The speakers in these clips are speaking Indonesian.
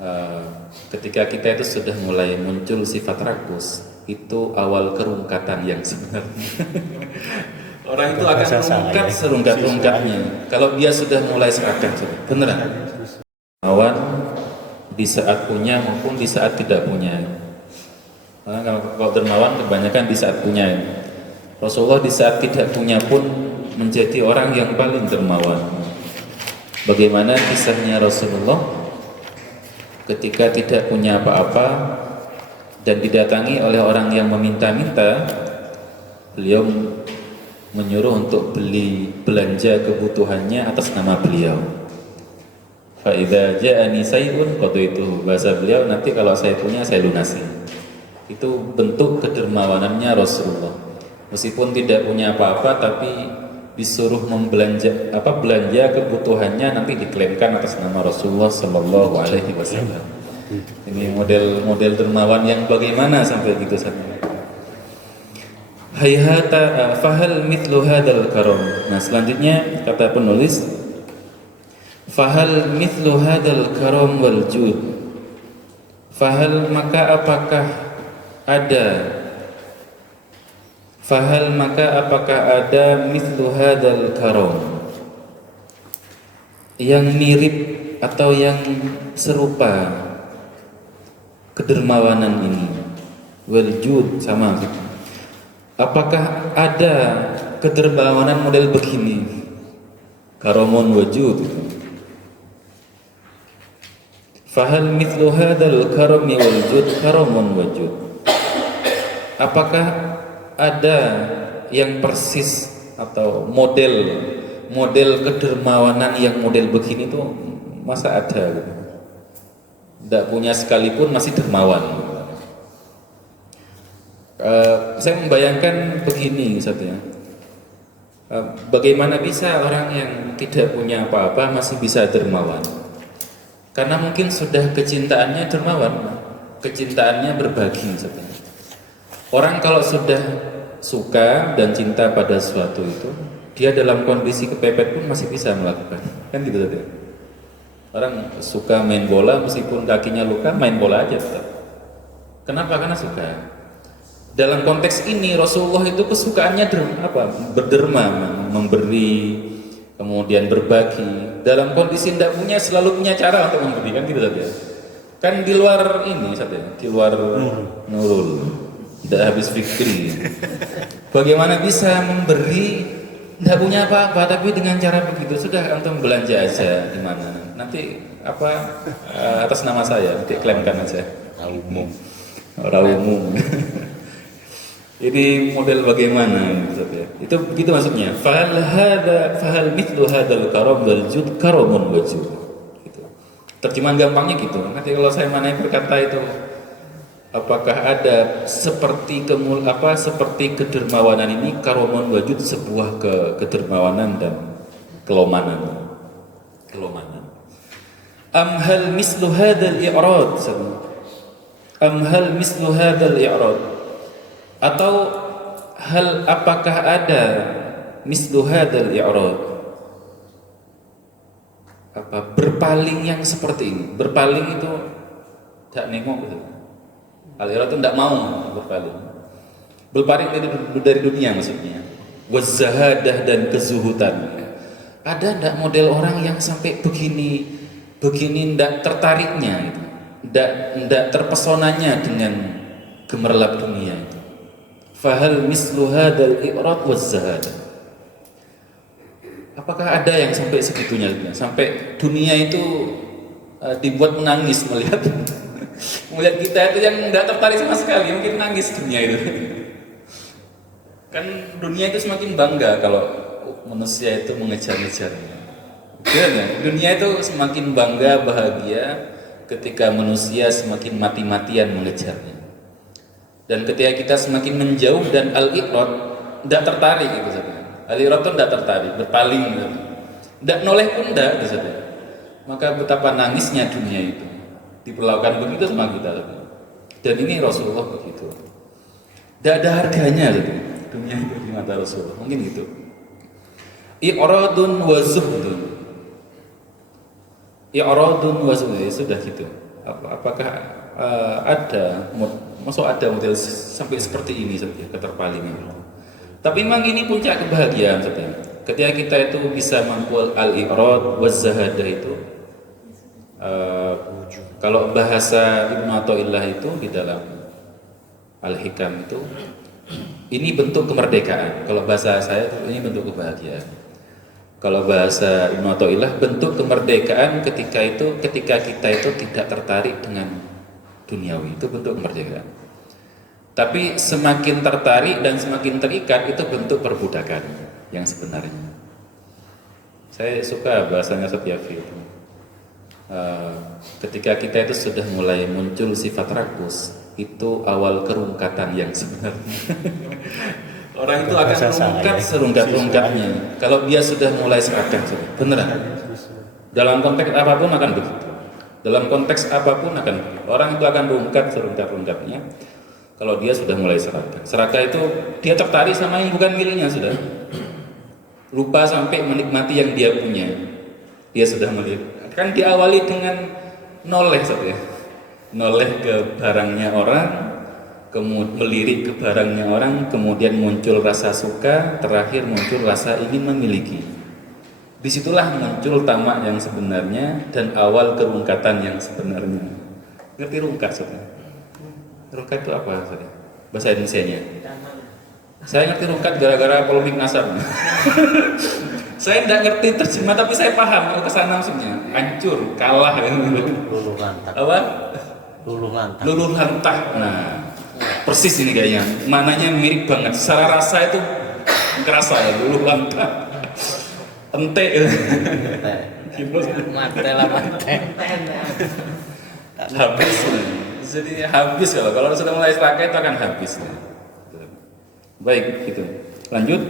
Eh, ketika kita itu sudah mulai muncul sifat rakus, itu awal kerungkatan yang sebenarnya. Orang itu akan merungkat serungkat-rungkatnya. Kalau dia sudah mulai serakah, beneran. Dermawan di saat punya maupun di saat tidak punya. Karena kalau dermawan kebanyakan di saat punya. Rasulullah di saat tidak punya pun menjadi orang yang paling dermawan. Bagaimana kisahnya Rasulullah ketika tidak punya apa-apa dan didatangi oleh orang yang meminta-minta, beliau menyuruh untuk beli belanja kebutuhannya atas nama beliau. Fa idza ja'ani say'un qadaitu, bahasa beliau, nanti kalau saya punya saya lunasi. Itu bentuk kedermawanannya Rasulullah. Meskipun tidak punya apa-apa tapi disuruh belanja kebutuhannya, nanti diklaimkan atas nama Rasulullah Shallallahu Alaihi Wasallam. Ini model dermawan yang bagaimana sampai gitu sampai. Hayhata fahal mithlu hadal karam. Nah, selanjutnya kata penulis, fahal mithlu hadal karam wal jud. Fahal maka apakah ada Fahal maka apakah ada mithlu hadal karam, yang mirip atau yang serupa kedermawanan ini, wal jud, sama gitu. Apakah ada kedermawanan model begini, karamun wajud gitu. Fahal mithlu hadal karami wal jud karamun wajud. Apakah ada yang persis atau model kedermawanan yang model begini tuh masa ada gitu. Tidak punya sekalipun masih dermawan. Saya membayangkan begini Ustaz ya. Bagaimana bisa orang yang tidak punya apa-apa masih bisa dermawan? Karena mungkin sudah kecintaannya dermawan, kecintaannya berbagi Ustaz ya. Orang kalau sudah suka dan cinta pada sesuatu itu, dia dalam kondisi kepepet pun masih bisa melakukan, kan gitu tadi. Orang suka main bola meskipun kakinya luka, main bola aja tetap. Kenapa? Karena suka. Dalam konteks ini Rasulullah itu kesukaannya berderma, memberi, kemudian berbagi. Dalam kondisi tidak punya, selalu punya cara untuk memberi, kan gitu tadi. Kan di luar ini saja, di luar Nurul. Tidak habis fikri. Bagaimana bisa memberi tidak punya apa-apa tapi dengan cara begitu? Sudah antum belanja aja di mana? Nanti atas nama saya, nanti klaimkan aja. Orang umum. Ini model bagaimana ya? Itu begitu maksudnya. Fahal mithlu hadal karam wal jud karamun wajud. Gitu. Terjemahan gampangnya gitu. Nanti kalau saya mana yang berkata itu, apakah ada seperti kedermawanan ini, karamun wajud, sebuah kedermawanan dan kelomanan. Am hal mislu hadzal i'rad, am hal mislu hadzal i'rad, atau apakah ada mislu hadzal i'rad, berpaling yang seperti ini. Berpaling itu tak nengok gitu. Al-irad itu tidak mau berpaling dari dunia maksudnya. Wazzahadah, dan kezuhudan. Ada tidak model orang yang sampai begini tidak tertariknya gitu. Tidak terpesonanya dengan gemerlap dunia itu. Fahal mislu hadzal i'rad wazzahadah. Apakah ada yang sampai segitunya, sampai dunia itu dibuat menangis melihat kita itu yang tidak tertarik sama sekali, mungkin nangis dunia itu. Kan dunia itu semakin bangga kalau manusia itu mengejar-ngejarnya. Dunia itu semakin bangga, bahagia ketika manusia semakin mati-matian mengejarnya. Dan ketika kita semakin menjauh dan al-iqrad tidak tertarik gitu saja. Al-iqrad itu tidak tertarik, berpaling gitu. Tidak noleh pun tidak gitu saja. Maka betapa nangisnya dunia itu. Diperlakukan begitu sama kita. Dan ini Rasulullah begitu. Tidak ada harganya gitu. Dunia itu di mata Rasulullah. Mungkin gitu. I'radun wa zuhdun. I'radun wa zuhdun, sudah gitu. Apakah masuk ada model sampai seperti ini saja keterpalingan. Tapi memang ini puncak kebahagiaan saja. Ketika kita itu bisa mampu al-i'rad wa zahadah itu, kalau bahasa Ibnu Athaillah itu di dalam Al-Hikam itu, ini bentuk kemerdekaan. Kalau bahasa saya ini bentuk kebahagiaan. Kalau bahasa Ibnu Athaillah, bentuk kemerdekaan ketika kita itu tidak tertarik dengan duniawi, itu bentuk kemerdekaan. Tapi semakin tertarik dan semakin terikat, itu bentuk perbudakan yang sebenarnya. Saya suka bahasanya Satyafi itu. Ketika kita itu sudah mulai muncul sifat rakus, itu awal kerungkatan yang sebenarnya. Orang itu akan merungkat serungkat-rungkatnya. Kalau dia sudah mulai serakah, beneran. Dalam konteks apapun akan begitu. Dalam konteks apapun akan begitu. Orang itu akan rungkat serungkat-rungkatnya. Kalau dia sudah mulai serakah. Serakah itu dia tertarik sama yang bukan miliknya sudah. Lupa sampai menikmati yang dia punya. Dia sudah melihat. Kan diawali dengan noleh saja. Noleh ke barangnya orang, kemudian melirik ke barangnya orang, kemudian muncul rasa suka, terakhir muncul rasa ingin memiliki. Disitulah muncul tamak yang sebenarnya dan awal kerungkatan yang sebenarnya. Ngerti rungkat saja? Rungkat itu apa saja? Bahasa Indonesianya? Saya ngerti rungkat gara-gara polemik nasab. Saya tidak ngerti terjemah tapi saya paham mau kesana maksudnya. Hancur, kalah. Luluh lantak. Apa? Luluh lantak. Luluh lantak. Nah, persis ini kayaknya. Mananya mirip banget. Secara rasa itu kerasa ya, luluh lantak. Ente. Mate lah mate. Habis. Jadi habis kalau sudah mulai serakah itu akan habis. Baik, gitu. Lanjut.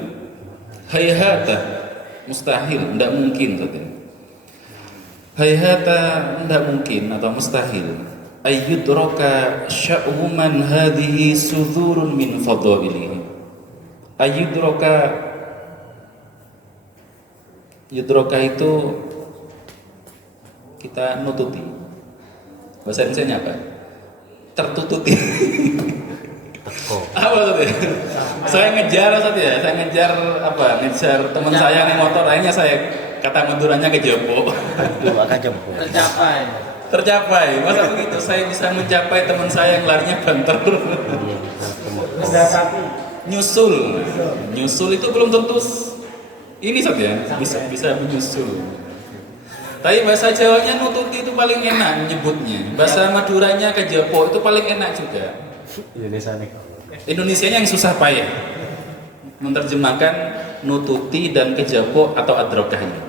Hayhata, mustahil, tidak mungkin saja. Hayhata, tidak mungkin atau mustahil. Ayyudraka sya'uman hadhihi sudhurun min fadailihi. Yudroka itu kita nututi. Bahasa Indonesia apa? Tertututi. Apa tadi? Saya ngejar teman saya nih motor, akhirnya saya kata mundurannya kejebok. Tercapai. Masa begitu saya bisa mencapai teman saya yang larinya banter. Nyusul itu belum tentu ini saja bisa menyusul. Tapi bahasa Jawanya nututi itu paling enak menyebutnya. Bahasa Maduranya kejebok itu paling enak juga. Indonesianya yang susah payah menerjemahkan nututi dan kejabok atau adrokahnya.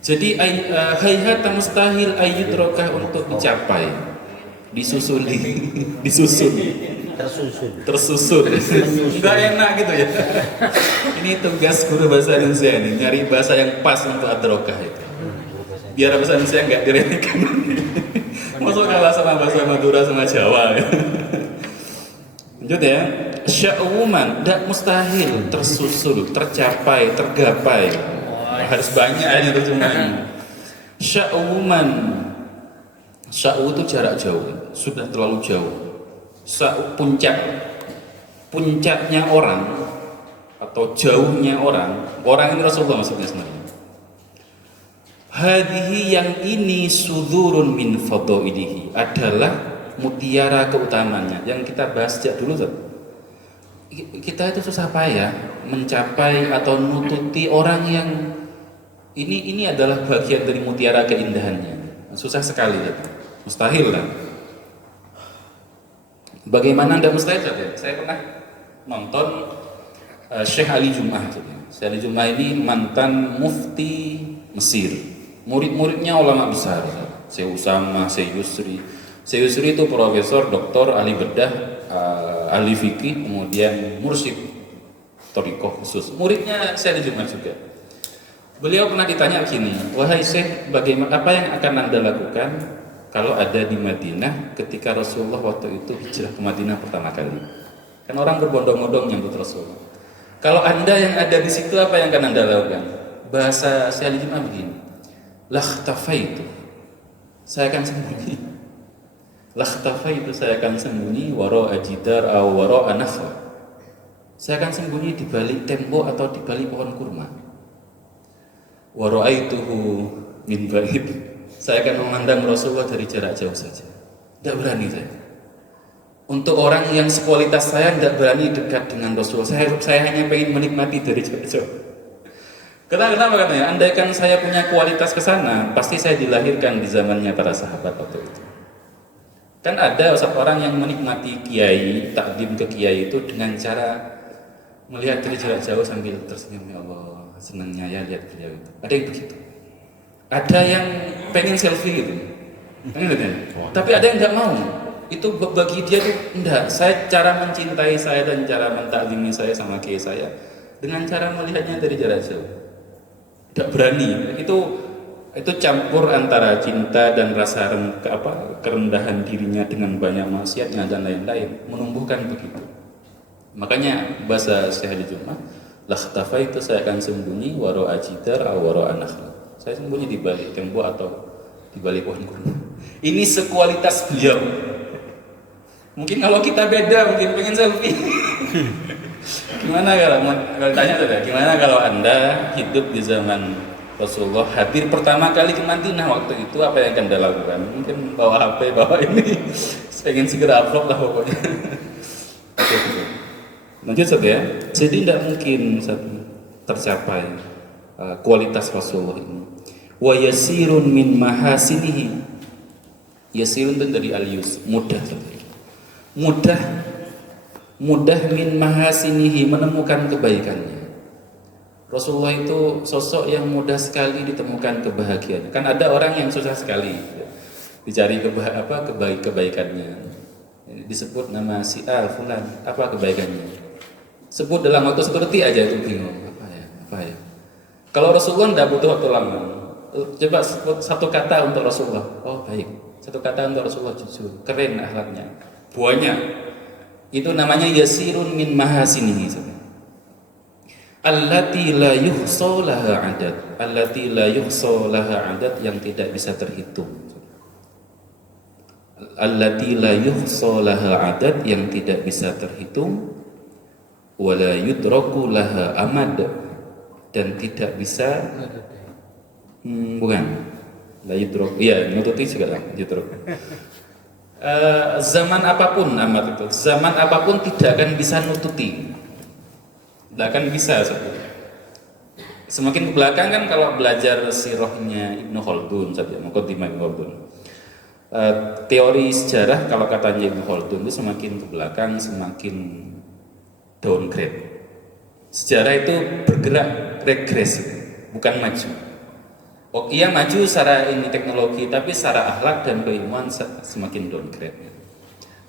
Jadi hayhata mustahil ayyudrokah untuk dicapai, disusun. Tersusun. Enggak enak gitu ya. Ini tugas guru bahasa Indonesia ini, nyari bahasa yang pas untuk adrokah itu. Biar bahasa Indonesia enggak diremehkan. Masuk kalah sama bahasa Madura sama Jawa ya. Lanjut ya. Sya'uman, tidak mustahil, tersusul, tercapai, tergapai. Harus banyak ayatnya terjemahan. Sya'uman, sya'u itu jarak jauh, sudah terlalu jauh. Puncaknya orang atau jauhnya orang ini Rasulullah maksudnya sebenarnya. Hadhihi yang ini sudurun min fadhailihi adalah mutiara keutamanya yang kita bahas sejak dulu tuh. Kita itu susah payah mencapai atau nututi orang yang ini adalah bagian dari mutiara keindahannya. Susah sekali ya. Mustahil lah. Bagaimana Anda mustahil saja? Saya pernah nonton Syekh Ali Jum'ah. Syekh Ali Jum'ah ini mantan mufti Mesir. Murid-muridnya ulama besar. Syekh Usama, Syekh Yusri. Syekh Yusri itu profesor, doktor, ahli bedah, ahli fikih, kemudian mursyid thariqah khusus. Muridnya Syekh Ali Jum'ah juga. Beliau pernah ditanya gini, wahai Syekh, bagaimana apa yang akan Anda lakukan kalau ada di Madinah ketika Rasulullah waktu itu hijrah ke Madinah pertama kali? Kan orang berbondong-bondong nyambut Rasulullah. Kalau Anda yang ada di situ, apa yang akan Anda lakukan? Bahasa Syekh Ali Jum'ah begini, lakhtafaitu saya akan sembunyi. Lakhtafaitu, saya akan sembunyi wara'a jidar aw wara'a nakhla. Saya akan sembunyi di balik tembok atau di balik pohon kurma. Wa ra'aituhu min ba'id. Saya akan memandang Rasulullah dari jarak jauh saja. Tidak berani saya. Untuk orang yang sekualitas saya tidak berani dekat dengan Rasulullah. Saya hanya ingin menikmati dari jarak jauh. Kenapa katanya? Andaikan saya punya kualitas ke sana, pasti saya dilahirkan di zamannya para sahabat waktu itu. Kan ada orang yang menikmati kiai, takdim ke kiai itu dengan cara melihat dari jarak jauh sambil tersenyum, ya Allah, senangnya ya lihat beliau itu. Ada yang begitu. Ada yang pengen selfie gitu. Tapi ada yang nggak mau. Itu bagi dia tuh enggak. Saya cara mencintai saya dan cara mentakzimi saya sama kiai saya dengan cara melihatnya dari jarak jauh. Tidak berani. Itu campur antara cinta dan rasa kerendahan dirinya dengan banyak maksiatnya dan lain-lain, menumbuhkan begitu. Makanya bahasa Syekh di Jumat, lakhtafaitu, saya akan sembunyi wara'a jidar aw wara'a nakhla. Saya sembunyi di balik tembok atau di balik pohon kurma. Ini sekualitas beliau. Mungkin kalau kita beda, mungkin pengen selfie. Gimana kalau tanya saja, gimana kalau Anda hidup di zaman Rasulullah, hadir pertama kali ke Madinah, waktu itu apa yang Anda lakukan? Mungkin bawa HP, bawa ini, pengen segera upload lah pokoknya. Oke. Lanjut saja ya. Jadi tidak mungkin tercapai kualitas Rasulullah ini. Wa yasirun min mahasinihi. Yasirun itu dari al-yus, mudah. Mudah min mahasinihi, menemukan kebaikannya. Rasulullah itu sosok yang mudah sekali ditemukan kebahagiaannya. Kan ada orang yang susah sekali dicari kebaikannya. Disebut nama si A, fulan, apa kebaikannya? Sebut dalam waktu 1 detik aja itu bingung. Apa ya? Kalau Rasulullah tidak butuh waktu lama. Coba sebut 1 kata untuk Rasulullah. Oh baik. 1 kata untuk Rasulullah, jujur, keren akhlaknya. Banyak. Itu namanya yasirun min mahasinihi. Allati la yuhsa laha adad. Allati la yuhsa laha adad, yang tidak bisa terhitung. Allati la yuhsa laha adad, yang tidak bisa terhitung. Wala yudraku laha amad, dan tidak bisa bukan la yudrak, iya nututi segala yudrak. Zaman apapun amat itu, zaman apapun tidak akan bisa nututi, tidak akan bisa sebetulnya. Semakin ke belakang kan, kalau belajar sirahnya Ibnu Khaldun saja, Muqaddimah Ibnu Khaldun, teori sejarah kalau katanya Ibnu Khaldun itu semakin ke belakang semakin downgrade. Sejarah itu bergerak regres, bukan maju. Oh iya, maju secara ini teknologi, tapi secara akhlak dan keilmuan semakin downgrade.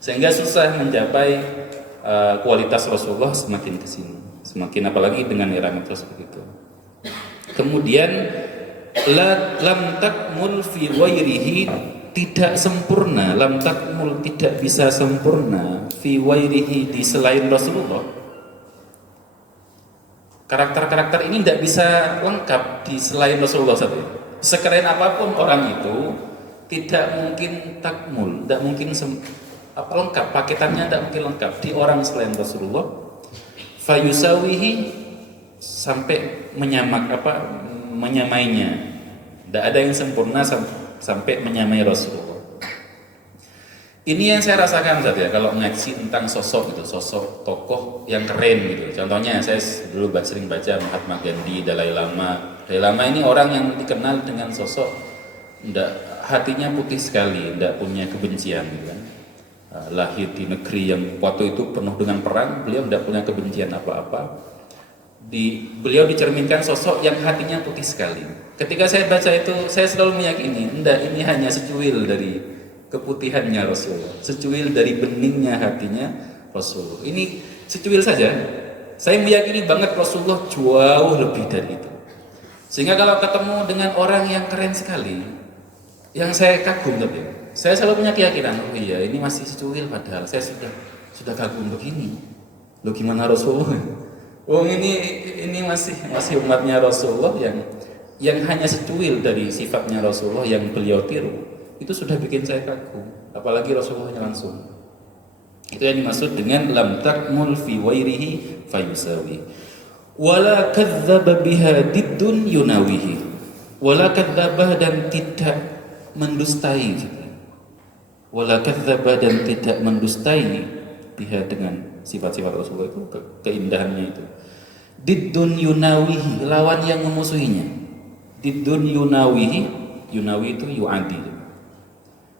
Sehingga susah mencapai kualitas Rasulullah semakin kesini, semakin apalagi dengan era medsos begitu. Kemudian lam takmul fi wairihi, tidak sempurna, lam takmul tidak bisa sempurna fi wairihi, di selain Rasulullah. Karakter-karakter ini tidak bisa lengkap di selain Rasulullah saja. Sekeren apapun orang itu, tidak mungkin takmul, tidak mungkin lengkap, paketannya tidak mungkin lengkap di orang selain Rasulullah. Fayusawihi, sampai menyamainya. Tidak ada yang sempurna sampai menyamai Rasulullah. Ini yang saya rasakan saja kalau ngaji tentang sosok gitu, sosok tokoh yang keren gitu. Contohnya saya dulu sering baca Mahatma Gandhi, Dalai Lama. Dalai Lama ini orang yang dikenal dengan sosok hatinya putih sekali, tidak punya kebencian gitu kan. Lahir di negeri yang waktu itu penuh dengan perang, beliau tidak punya kebencian apa-apa. Beliau dicerminkan sosok yang hatinya putih sekali. Ketika saya baca itu, saya selalu meyakini, ini hanya secuil dari keputihannya Rasulullah, secuil dari beningnya hatinya Rasulullah. Ini secuil saja. Saya meyakini banget Rasulullah jauh lebih dari itu. Sehingga kalau ketemu dengan orang yang keren sekali, yang saya kagum tapi saya selalu punya keyakinan, oh iya ini masih secuil, padahal saya sudah kagum begini. Loh gimana Rasulullah? Oh ini masih umatnya Rasulullah yang hanya secuil dari sifatnya Rasulullah yang beliau tiru. itu sudah bikin saya kagum, apalagi Rasulullahnya langsung. Itu yang dimaksud dengan lam takmul fi wairihi fayusawi. Wala kadzdzaba biha diddun yunawihi. Wala kadzdzaba dan tidak mendustai. Wala kadzdzaba dan tidak mendustai biha dengan sifat-sifat Rasulullah itu, keindahannya itu. Diddun yunawihi, lawan yang memusuhinya. Diddun yunawihi, yunawi itu yu'adi,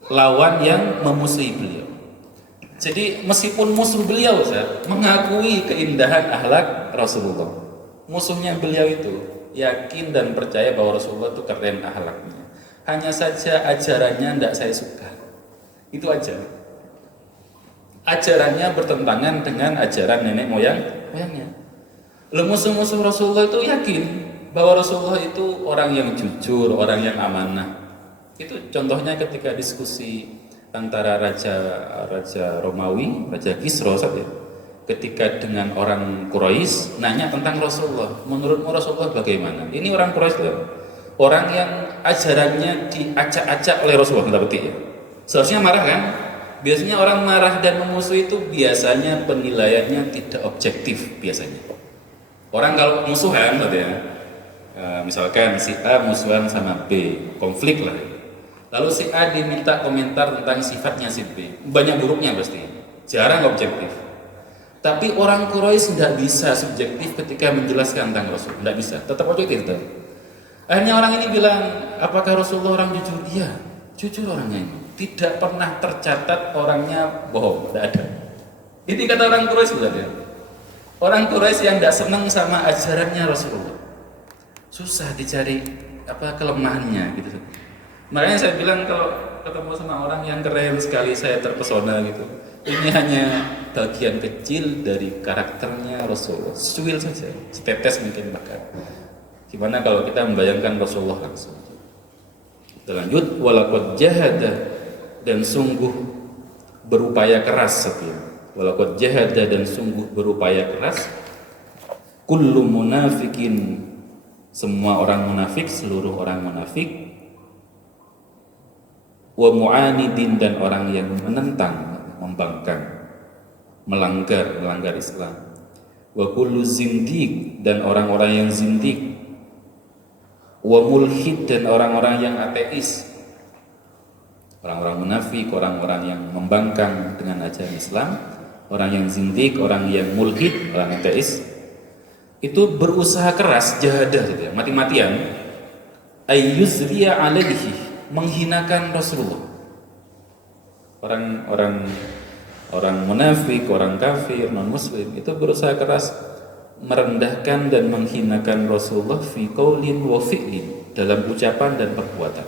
lawan yang memusuhi beliau. Jadi meskipun musuh beliau mengakui keindahan akhlak Rasulullah, musuhnya beliau itu yakin dan percaya bahwa Rasulullah itu keren akhlaknya. Hanya saja ajarannya tidak saya suka. Itu aja. Ajarannya bertentangan dengan ajaran nenek moyangnya. Musuh-musuh Rasulullah itu yakin bahwa Rasulullah itu orang yang jujur, orang yang amanah. Itu contohnya ketika diskusi antara Raja Romawi, Raja Kisra ketika dengan orang Quraisy nanya tentang Rasulullah. Menurutmu Rasulullah bagaimana? Ini orang Quraisy, orang yang ajarannya diacak-acak oleh Rasulullah, kita petik ya. Seharusnya marah kan? Biasanya orang marah dan memusuhi itu biasanya penilaiannya tidak objektif biasanya. Orang kalau musuhan misalkan si A musuhan sama B, konflik lah. Lalu si A diminta komentar tentang sifatnya si B, banyak buruknya pasti, jarang objektif. Tapi orang Quraisy tidak bisa subjektif ketika menjelaskan tentang Rasul, tidak bisa, tetap objektif. Akhirnya orang ini bilang, apakah Rasulullah orang jujur? Iya, jujur orangnya ini. Tidak pernah tercatat orangnya bohong, tidak ada. Ini kata orang Quraisy ya. Orang Quraisy yang tidak senang sama ajarannya Rasulullah, susah dicari kelemahannya gitu. Makanya saya bilang kalau ketemu sama orang yang keren sekali saya terpesona gitu. Ini hanya bagian kecil dari karakternya Rasulullah. Secuil saja, setetes mungkin bahkan. Gimana kalau kita membayangkan Rasulullah langsung? Kita lanjut, walaqad jahada, dan sungguh berupaya keras walaqad jahada, dan sungguh berupaya keras kullu munafikin, semua orang munafik, seluruh orang munafik, wa mu'anidin, dan orang yang menentang, membangkang, melanggar Islam, wa kullu zindiq, dan orang-orang yang zindiq, wa mulhid, dan orang-orang yang ateis. Orang-orang munafik, orang-orang yang membangkang dengan ajaran Islam, orang yang zindiq, orang yang mulhid, orang ateis, itu berusaha keras, jahadah mati-matian, ayyuzriya alaihi, menghinakan Rasulullah. Orang munafik, orang kafir, non muslim itu berusaha keras merendahkan dan menghinakan Rasulullah fi qaulin wa fi'lin, dalam ucapan dan perbuatan.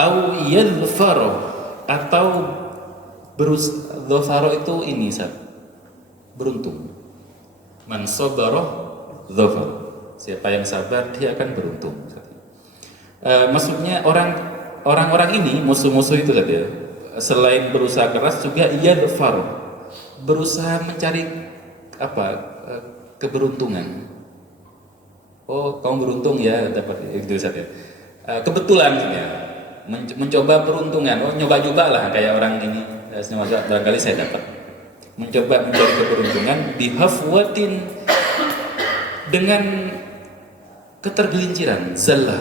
Au yadhfara, atau dzafara itu ini beruntung. Man sabara dzafar, siapa yang sabar dia akan beruntung. Maksudnya orang-orang ini, musuh-musuh itu selain berusaha keras juga yadhfar, berusaha mencari keberuntungan. Oh, kamu beruntung ya dapat itu saja. Kebetulan ya, mencoba peruntungan. Oh, nyoba-nyoba lah kayak orang ini. Barangkali saya dapat. Mencoba mencari keberuntungan bihafwatin, dengan ketergelinciran, zallah.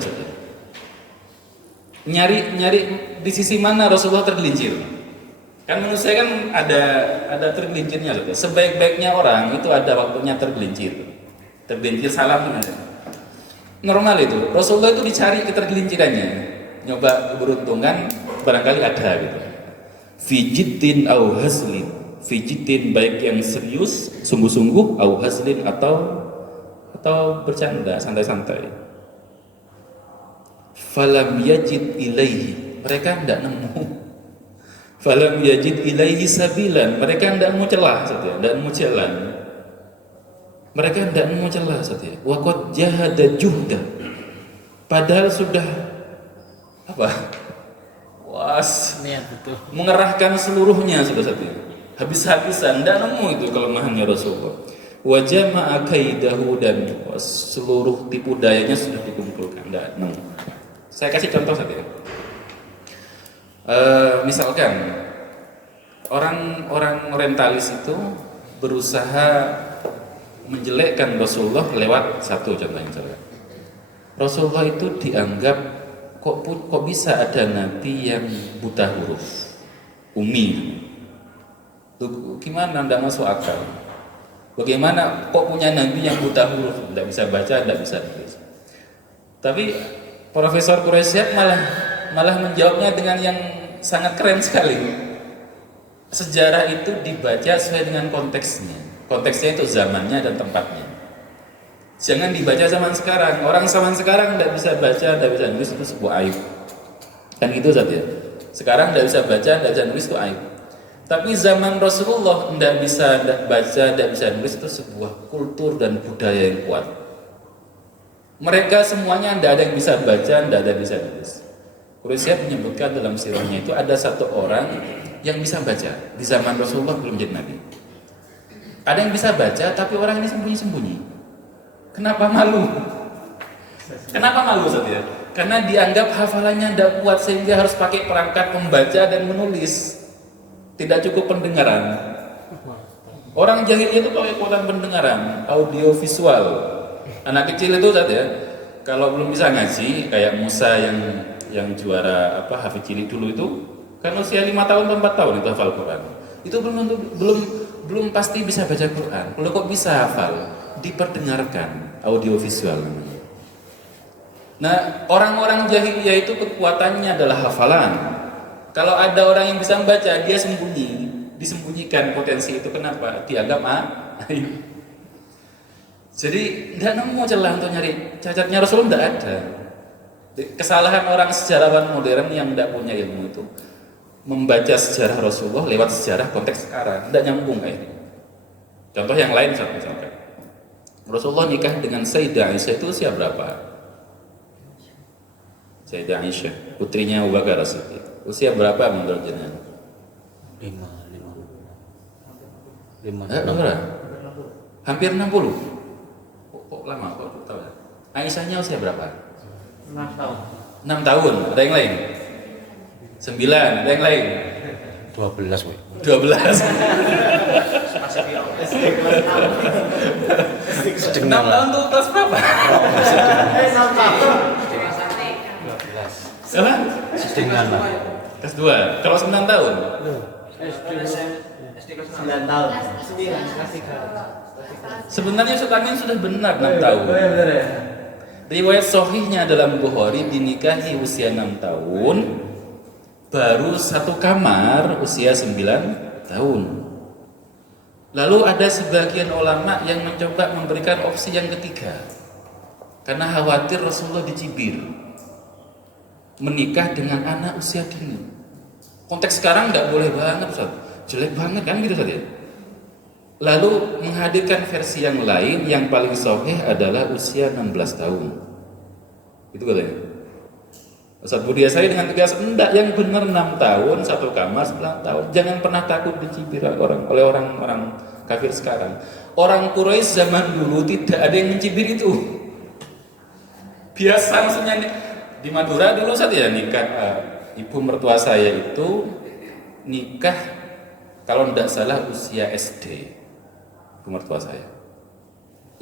Nyari di sisi mana Rasulullah tergelincir. Kan manusia kan ada tergelincirnya. Sebaik-baiknya orang itu ada waktunya tergelincir salam aja. Normal itu. Rasulullah itu dicari ketergelincirannya, nyoba keberuntungan, barangkali ada gitu. Fijitin au haslin, fijitin baik yang serius, sungguh-sungguh, au haslin atau bercanda, santai-santai. Falam yajid ilaihi, mereka tidak nemu. Falam yajid ilaihi sabilan, mereka tidak nemu celah, tidak nemu jalan. Mereka tidak nemu celah, wa qad jahada juhda, padahal sudah mengerahkan seluruhnya sudah habis-habisan, tidak nemu itu kelemahannya Rasulullah. Wa jama'a kaidahu, dan seluruh tipu dayanya sudah dikumpulkan, tidak nemu. Saya kasih contoh saja. Misalkan orang-orang orientalis itu berusaha menjelekkan Rasulullah lewat satu contohnya misalkan. Rasulullah itu dianggap kok bisa ada nabi yang buta huruf, umi. Tuh, gimana, tidak masuk akal. Bagaimana kok punya nabi yang buta huruf, tidak bisa baca, tidak bisa tulis. Tapi Profesor Quraisyah malah menjawabnya dengan yang sangat keren sekali. Sejarah itu dibaca sesuai dengan konteksnya. Konteksnya itu zamannya dan tempatnya. Jangan dibaca zaman sekarang. Orang zaman sekarang tidak bisa baca, tidak bisa nulis, itu sebuah aib. Kan gitu saja. Sekarang tidak bisa baca, tidak bisa nulis, itu aib. Tapi zaman Rasulullah tidak bisa baca, tidak bisa nulis, itu sebuah kultur dan budaya yang kuat. Mereka semuanya tidak ada yang bisa baca, tidak ada yang bisa nulis. Quraisyah menyebutkan dalam sirahnya itu ada satu orang yang bisa baca di zaman Rasulullah belum jadi nabi. Ada yang bisa baca, tapi orang ini sembunyi-sembunyi. Kenapa malu? Kenapa malu saja? Karena dianggap hafalannya tidak kuat sehingga harus pakai perangkat membaca dan menulis. Tidak cukup pendengaran. Orang jahiliyah itu pakai kekuatan pendengaran, audio visual. Anak kecil itu saja, kalau belum bisa ngaji, kayak Musa yang juara hafid cilik dulu itu, kan usia 5 tahun atau 4 tahun itu hafal Quran. Itu belum pasti bisa baca Quran. Kalau kok bisa hafal? Diperdengarkan, audio visual. Nah, orang-orang jahiliyah itu kekuatannya adalah hafalan. Kalau ada orang yang bisa membaca, dia disembunyikan potensi itu. Kenapa? Dianggap jadi tidak nemu celah untuk nyari cacatnya Rasulullah, tidak ada. Kesalahan orang sejarawan modern yang tidak punya ilmu itu membaca sejarah Rasulullah lewat sejarah konteks sekarang, tidak nyambung kayaknya. Contoh yang lain misalkan Rasulullah nikah dengan Sayyidah Aisyah itu usia berapa? Sayyidah Aisyah, putrinya Abu Bakar As-Siddiq. Usia berapa menurut jenengan? 5. Hampir 60. Kok lama kok tahu ya? Aisyahnya usia berapa? 6 tahun. 6 tahun. Ada yang lain? 9. Ada yang lain? 12, Pak. 12. 6 tahun tuh kelas berapa? 6 tahun. Salah? Setengah lah. Kelas 2. Kalau 9 tahun? SD 9 tahun. 9 Sebenarnya Sultanin sudah benar 6 tahun. benar ya. Riwayat sahihnya dalam Bukhari dinikahi usia 6 tahun, baru satu kamar usia 9 tahun. Lalu ada sebagian ulama yang mencoba memberikan opsi yang ketiga, karena khawatir Rasulullah dicibir, menikah dengan anak usia dini. Konteks sekarang nggak boleh banget, Ustaz. Jelek banget kan gitu saja. Lalu menghadirkan versi yang lain yang paling sahih adalah usia 16 tahun. Itu katanya. Ustaz Budi Asari dengan tegas, enggak, yang benar 6 tahun, satu kamar 9 tahun. Jangan pernah takut dicibir oleh orang-orang kafir sekarang. Orang Quraisy zaman dulu tidak ada yang mencibir itu. Biasa maksudnya di Madura dulu saja nikah, ibu mertua saya itu nikah kalau tidak salah usia SD. Ibu mertua saya.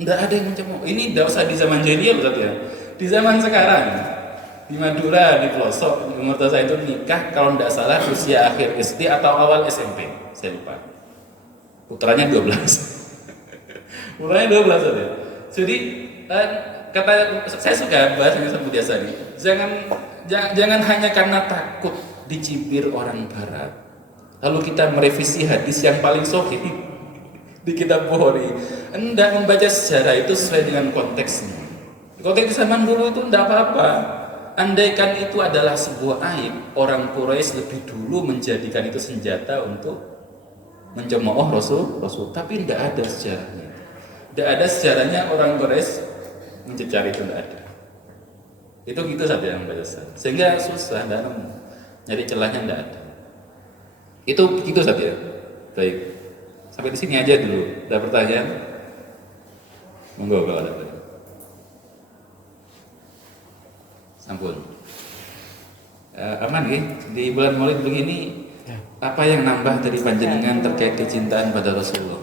Tidak ada yang mencemooh. Ini tidak usah di zaman jahiliyah Ustaz ya. Di zaman sekarang di Madura, di pelosok, ibu mertua saya itu nikah kalau tidak salah usia akhir SD atau awal SMP, saya lupa. Putranya 12. Putranya 12 saja. Jadi kata saya suka bahasanya sama Budi Asari. Jangan hanya karena takut dicibir orang barat, lalu kita merevisi hadis yang paling sahih di kitab Bukhari. Hendak membaca sejarah itu sesuai dengan konteksnya. Konteks zaman dulu itu tidak apa-apa. Andaikan itu adalah sebuah aib, orang Quraisy lebih dulu menjadikan itu senjata untuk mencemooh Rasul. Tapi tidak ada sejarahnya. Tidak ada sejarahnya orang Quraisy mencecar itu, tidak ada. Itu gitu saja yang baca sejarah. Sehingga susah, tidak nemu. Nyari celahnya tidak ada. Itu begitu saja. Baik. Sampai di sini aja dulu. Ada pertanyaan? Monggo kalau ada. Sampun. Aman ya, di bulan Maulid begini apa yang nambah dari panjenengan terkait kecintaan pada Rasulullah?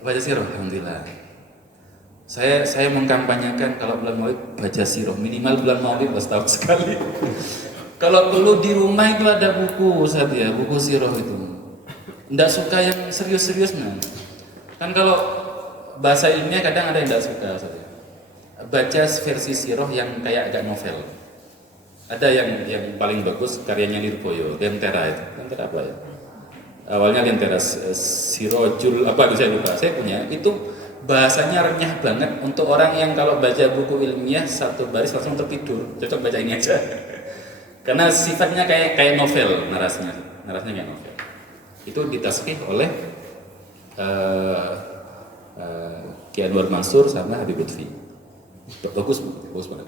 Baca sirah, alhamdulillah. Saya mengkampanyekan kalau bulan Maulid baca sirah, minimal bulan Maulid setahun sekali. Kalau perlu di rumah itu ada buku, Ustaz ya, buku sirah itu. Nggak suka yang serius-serius nah. Kan kalau bahasa ilmiah kadang ada yang nggak suka, Ustaz ya. Baca versi sirah yang kayak agak novel. Ada yang paling bagus karyanya Lirboyo, Lentera itu. Lentera apa ya? Awalnya Lentera Sirojul apa saya lupa. Saya punya itu bahasanya renyah banget untuk orang yang kalau baca buku ilmiah satu baris langsung tertidur. Cocok baca ini aja. Karena sifatnya kayak novel narasinya kayak novel. Itu ditasbih oleh Ki Anwar Mansur sama Habib Lutfi. Bagus banget.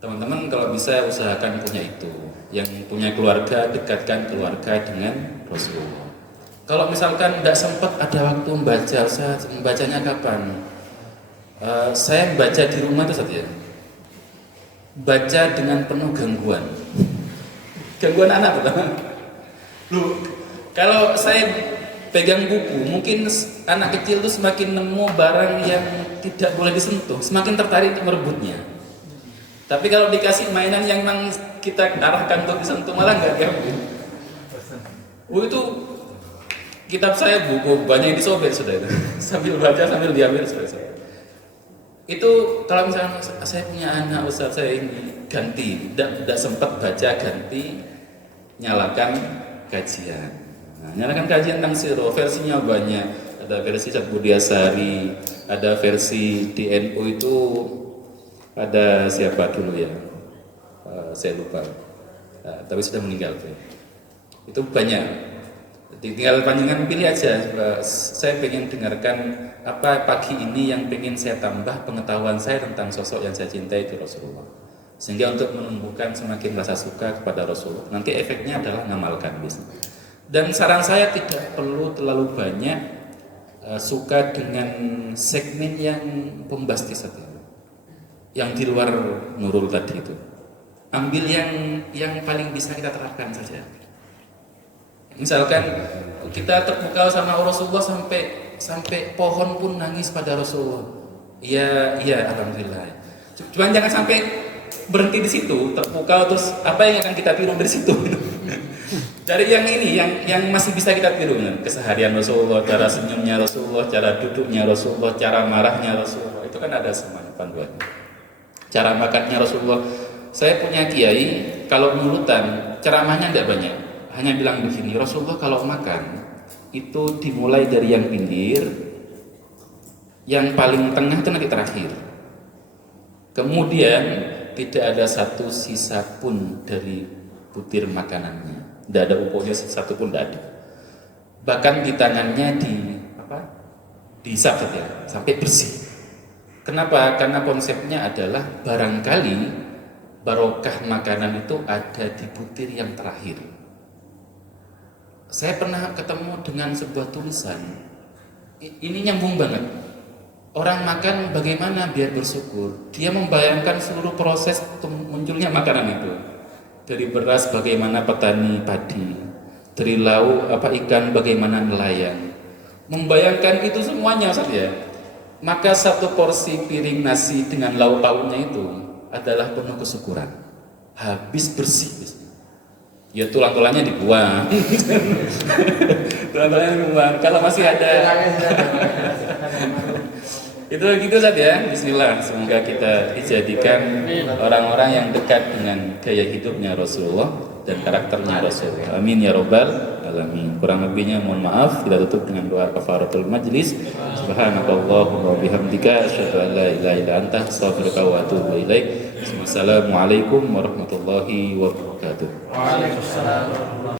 Teman-teman kalau bisa usahakan punya itu. Yang punya keluarga, dekatkan keluarga dengan Rasulullah. Kalau misalkan tidak sempat ada waktu membaca, saya membacanya kapan? Saya membaca di rumah itu saja. Baca dengan penuh gangguan. Gangguan anak betul. Loh, kalau saya pegang buku, mungkin anak kecil itu semakin nemu barang yang tidak boleh disentuh, semakin tertarik untuk merebutnya. Tapi kalau dikasih mainan yang memang kita arahkan untuk disentuh malah nggak diambil. Itu kitab saya buku banyak yang disobek sudah itu. Sambil baca sambil diambil sudah. Itu kalau misalnya saya punya anak Ustaz saya ini ganti, tidak sempat baca ganti nyalakan kajian. Nah, nyalakan kajian tentang sirah versinya banyak. Ada versi Cak Budiasari, ada versi DNU itu. Ada siapa dulu ya, saya lupa, tapi sudah meninggal. Itu banyak. Tinggal panjangan pilih aja. Saya pengen dengarkan apa pagi ini yang pengen saya tambah pengetahuan saya tentang sosok yang saya cintai itu Rasulullah. Sehingga untuk menumbuhkan semakin rasa suka kepada Rasulullah. Nanti efeknya adalah ngamalkan bisnis. Dan saran saya tidak perlu terlalu banyak suka dengan segmen yang bombastis saja. Yang di luar Nurul tadi itu, ambil yang paling bisa kita terapkan saja. Misalkan kita terpukau sama Rasulullah sampai pohon pun nangis pada Rasulullah. Iya, alhamdulillah. Cuman jangan sampai berhenti di situ, terpukau terus apa yang akan kita tiru dari situ. Dari yang ini, yang masih bisa kita tiru, keseharian Rasulullah, cara senyumnya Rasulullah, cara duduknya Rasulullah, cara marahnya Rasulullah, itu kan ada semuanya panduannya. Cara makannya Rasulullah. Saya punya kiai, kalau mulutan ceramahnya tidak banyak, hanya bilang begini, Rasulullah kalau makan itu dimulai dari yang pinggir, yang paling tengah itu nanti terakhir. Kemudian tidak ada satu sisa pun dari butir makanannya, tidak ada upuknya satu pun, tidak ada. Bahkan di tangannya dihisap saja sampai bersih. Kenapa? Karena konsepnya adalah barangkali barokah makanan itu ada di butir yang terakhir. Saya pernah ketemu dengan sebuah tulisan, ini nyambung banget. Orang makan bagaimana biar bersyukur? Dia membayangkan seluruh proses munculnya makanan itu. Dari beras bagaimana petani padi, dari lauk ikan bagaimana nelayan. Membayangkan itu semuanya saja. Maka satu porsi piring nasi dengan lauk pauknya itu adalah penuh kesyukuran. Habis bersih. Ya tulang-tulangnya dibuang. Tulang-tulangnya dibuang. Kalau masih ada. Itu gitu saja. Bismillah. Semoga kita dijadikan orang-orang yang dekat dengan gaya hidupnya Rasulullah dan karakternya Rasulullah. Amin ya robbal alamin. Kurang lebihnya mohon maaf. Kita tutup dengan doa kafaratul majlis. Subhanakallahumma wa bihamdika asyhadu an la ilaha illa anta astaghfiruka wa atubu ilaik. Wassalamualaikum warahmatullahi wabarakatuh. Waalaikumsalam.